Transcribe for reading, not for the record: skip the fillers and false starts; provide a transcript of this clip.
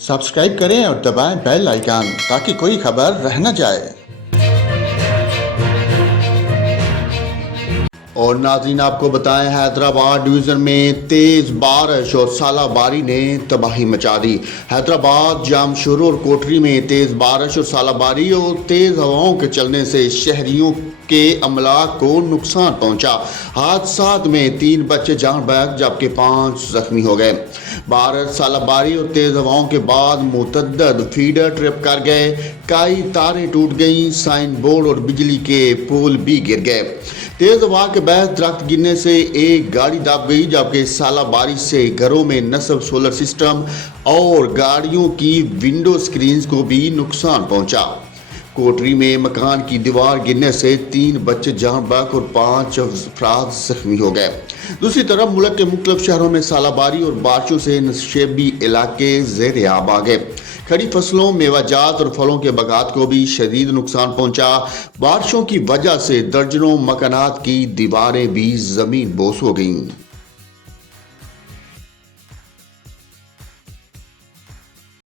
Subscribe करें और दबाएं बेल आइकन ताकि कोई खबर रह न जाए। और नाज़रीन आपको बताएं, हैदराबाद डिवीज़न में तेज़ बारिश और सालाबारी ने तबाही मचा दी। हैदराबाद, जामशोर और कोटरी में तेज़ बारिश और सालाबारी और तेज़ हवाओं के चलने से शहरियों के अमलाक को नुकसान पहुंचा। हादसात में 3 बच्चे जान बहक जबकि 5 जख्मी हो गए। बारिश, सालाबारी और तेज़ हवाओं के बाद मुतअद्दिद फीडर ट्रिप कर गए, कई तारें टूट गईं, साइन बोर्ड और बिजली के पोल भी गिर गए। तेज हवा के बाद दरख्त गिरने से एक गाड़ी दब गई, जबकि सालाबारी से घरों में नस्ब सोलर सिस्टम और गाड़ियों की विंडो स्क्रीन्स को भी नुकसान पहुंचा। कोटरी में मकान की दीवार गिरने से 3 बच्चे जान बहक और 5 अफराद जख्मी हो गए। दूसरी तरफ मुल्क के मुख्तलिफ शहरों में सालाबारी और बारिशों से नशेबी इलाके ज़ेर आब आ गए। खड़ी फसलों, मेवाजात और फलों के बागात को भी शदीद नुकसान पहुंचा। बारिशों की वजह से दर्जनों मकानात की दीवारें भी ज़मीन बोस हो गईं।